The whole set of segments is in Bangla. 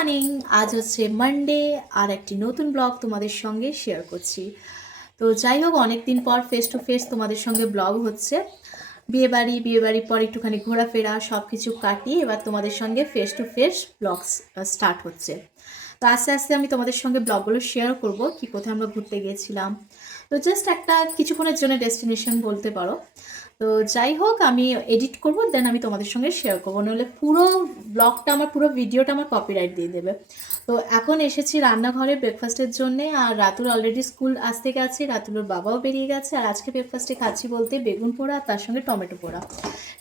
মর্নিং। আজ হচ্ছে মানডে আর একটি নতুন ব্লগ তোমাদের সঙ্গে শেয়ার করছি। তো যাই হোক, অনেকদিন পর ফেস টু ফেস তোমাদের সঙ্গে ব্লগ হচ্ছে। বিয়েবাড়ির পর একটুখানি ঘোরাফেরা সব কিছু কাটিয়ে এবার তোমাদের সঙ্গে face to face blog start হচ্ছে। তো আস্তে আস্তে আমি তোমাদের সঙ্গে ব্লগগুলো শেয়ার করব, কি কোথায় আমরা ঘুরতে গিয়েছিলাম। তো জাস্ট একটা কিছুক্ষণের জন্য ডেস্টিনেশন বলতে পারো। তো যাই হোক, আমি এডিট করব, দেন আমি তোমাদের সঙ্গে শেয়ার করবো, নাহলে পুরো ব্লগটা আমার, পুরো ভিডিওটা আমার কপিরাইট দিয়ে দেবে। তো এখন এসেছি রান্নাঘরে ব্রেকফাস্টের জন্যে, আর রাতুল অলরেডি স্কুল আসতে গেছে, রাতুলের বাবাও বেরিয়ে গেছে। আর আজকে ব্রেকফাস্টে খাচ্ছি বলতে বেগুন পোড়া, তার সঙ্গে টমেটো পোড়া।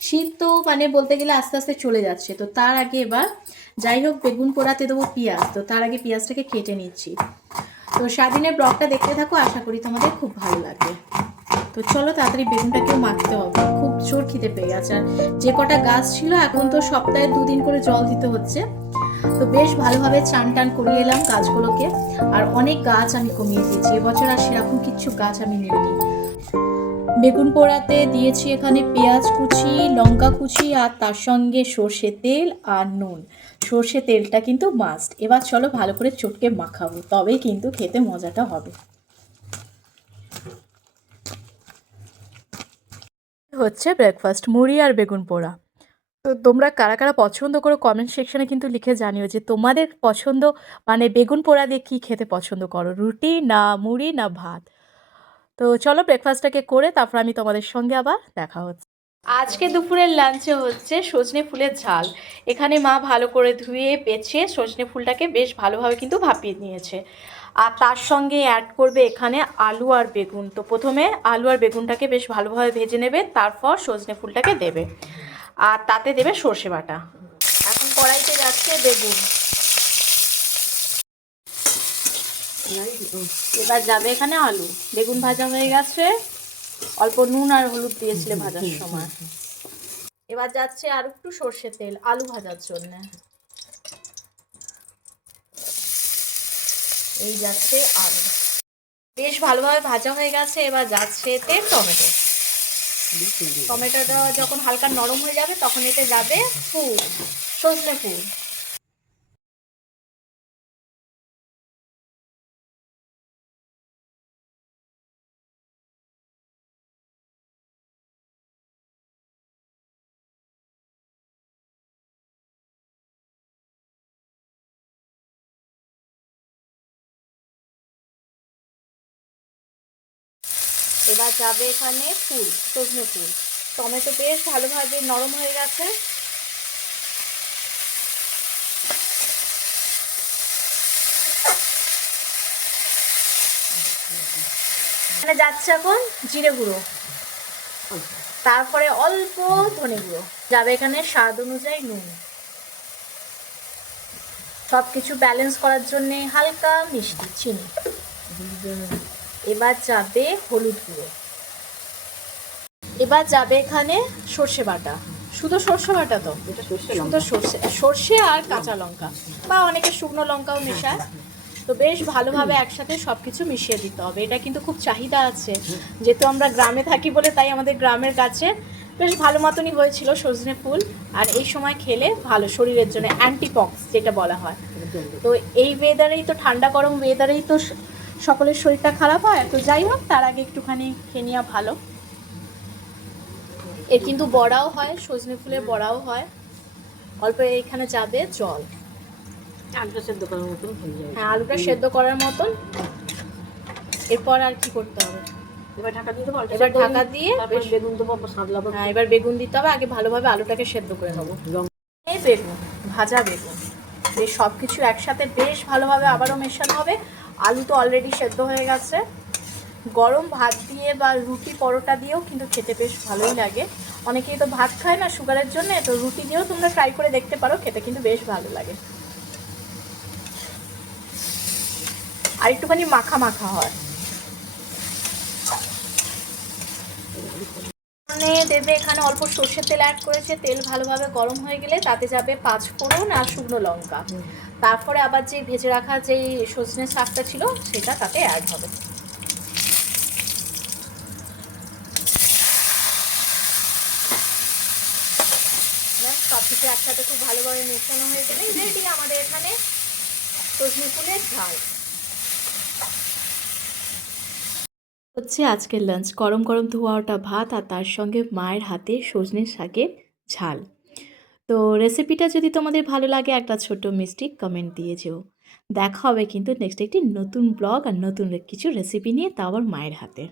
শীত তো মানে বলতে গেলে আস্তে আস্তে চলে যাচ্ছে, তো তার আগে এবার যাই হোক বেগুন পোড়াতে দেবো পেঁয়াজ, তো তার আগে পেঁয়াজটাকে কেটে নিচ্ছি। তো স্বাধীনের ব্লগটা দেখতে থাকো, আশা করি তোমাদের খুব ভালো লাগবে। তো চলো তাড়াতাড়ি বেগুনটাকেও মাখতে হবে, খুব জোর খিদে পেয়ে গেছে। আর যে কটা গাছ ছিল এখন তো সপ্তাহে 2 দিন করে জল দিতে হচ্ছে। তো বেশ ভালোভাবে চান টান করিয়ে এলাম গাছগুলোকে। আর অনেক গাছ আমি কমিয়ে দিয়েছি এবছর, আর সেরকম কিচ্ছু গাছ আমি নিইনি। বেগুন পোড়াতে দিয়েছি এখানে পেঁয়াজ কুচি, লঙ্কা কুচি, আর তার সঙ্গে সর্ষে তেল আর নুন। সর্ষে তেলটা কিন্তু মাস্ট। এবার চলো ভালো করে চটকে মাখাবো, তবেই কিন্তু খেতে মজাটা হবে। হচ্ছে ব্রেকফাস্ট, মুড়ি আর বেগুন পোড়া। তো তোমরা কারা কারা পছন্দ করো কমেন্ট সেকশনে কিন্তু লিখে জানিও যে তোমাদের পছন্দ, মানে বেগুন পোড়া দিয়ে কী খেতে পছন্দ করো, রুটি না মুড়ি না ভাত। তো চলো ব্রেকফাস্টটাকে করে তারপর আমি তোমাদের সঙ্গে আবার দেখা হচ্ছে। আজকে দুপুরের লাঞ্চে হচ্ছে সজনে ফুলের ঝাল। এখানে মা ভালো করে ধুয়ে বেছে সজনে ফুলটাকে বেশ ভালোভাবে কিন্তু ভাপিয়ে নিয়েছে। আর তার সঙ্গে অ্যাড করবে এখানে আলু আর বেগুন। তো প্রথমে আলু আর বেগুনটাকে বেশ ভালোভাবে ভেজে নেবে, তারপর সজনে ফুলটাকে দেবে, আর তাতে দেবে সর্ষে বাটা। এখন কড়াইতে যাচ্ছে বেগুন, এবার যাবে এখানে আলু। বেগুন ভাজা হয়ে গেছে, অল্প নুন আর হলুদ দিয়েছিলে ভাজার সময়। এবার যাচ্ছে আর একটু সর্ষে তেল আলু ভাজার জন্য। এই যাচ্ছে আলু, বেশ ভালোভাবে ভাজা হয়ে গেছে। এবার যাচ্ছে এতে টমেটো। টমেটোটা যখন হালকা নরম হয়ে যাবে তখন এতে যাবে ফুল, সজনে ফুল। এবার যাবে এখানে ফুল, সজনে ফুল। টমেটো বেশ ভালোভাবে নরম হয়ে গেছে। এখানে যাচ্ছে এখন জিরে গুঁড়ো, তারপরে অল্প ধনে গুঁড়ো, যাবে এখানে স্বাদ অনুযায়ী নুন। সব কিছু ব্যালেন্স করার জন্যে হালকা মিষ্টি চিনি। এবার যাবে হলুদ গুঁড়ো। এবার যাবে এখানে সর্ষে বাটা, শুধু সর্ষে বাটা, তো শুধু সর্ষে আর কাঁচা লঙ্কা, বা অনেকে শুকনো লঙ্কাও মেশায়। তো বেশ ভালোভাবে একসাথে সব কিছু মিশিয়ে দিতে হবে। এটা কিন্তু খুব চাহিদা আছে, যেহেতু আমরা গ্রামে থাকি বলে, তাই আমাদের গ্রামের গাছে বেশ ভালো মতনই হয়েছিল সজনে ফুল। আর এই সময় খেলে ভালো, শরীরের জন্য অ্যান্টিপক্স যেটা বলা হয়। তো এই ওয়েদারেই তো, ঠান্ডা গরম ওয়েদারেই তো সকলের শরীরটা খারাপ হয়। তো যাই হোক, তার আগে একটুখানি খেয়ে নেওয়া ভালো। এর কিন্তু বড়াও হয়, সজনে ফুলের বড়াও হয়। অল্প এখানে যাবে জল, আলুটা সেদ্ধ করার মতন হয়ে যাবে। হ্যাঁ, আলুটা সেদ্ধ করার মতন। এরপর আর কি করতে হবে, এবার ঢাকা দিয়ে দেবো। এবার ঢাকা দিয়ে বেগুন দেবো, সাঁতলাবো। হ্যাঁ, এবার বেগুন দিতে হবে। আগে ভালোভাবে আলুটাকে সেদ্ধ করে নেবো। এই বেগুন, ভাজা বেগুন, বেশ সব কিছু একসাথে বেশ ভালোভাবে আবারও মেশানো হবে। আলু তো অলরেডি সেদ্ধ হয়ে গেছে। গরম ভাত দিয়ে বা রুটি পরোটা দিয়েও কিন্তু খেতে বেশ ভালোই লাগে। অনেকেই তো ভাত খায় না সুগারের জন্য, তো রুটি দিয়েও তোমরা ট্রাই করে দেখতে পারো, খেতে কিন্তু বেশ ভালো লাগে। আর একটুখানি মাখা মাখা হয়। দেবে এখানে অল্প সর্ষের তেল অ্যাড করেছে। তেল ভালোভাবে গরম হয়ে গেলে তাতে যাবে 5 ফোড়ন আর শুকনো লঙ্কা। তারপরে আবার যে ভেজে রাখা যেই সজনে শাকটা ছিল সেটা তাতে অ্যাড হবে। সব কিছু একসাথে খুব ভালোভাবে মেশানো হয়ে গেলে রেডি আমাদের এখানে সজনে ফুলের ঝাল হচ্ছে আজকের লাঞ্চ। গরম গরম ধোয়া ওঠা ভাত আর তার সঙ্গে মায়ের হাতে সজনে শাকের ঝাল। তো রেসিপিটা যদি তোমাদের ভালো লাগে একটা ছোট্ট মিষ্টি কমেন্ট দিয়ে যেও। দেখা হবে কিন্তু নেক্সট একটি নতুন ব্লগ আর নতুন কিছু রেসিপি নিয়ে, তাও আবার মায়ের হাতে।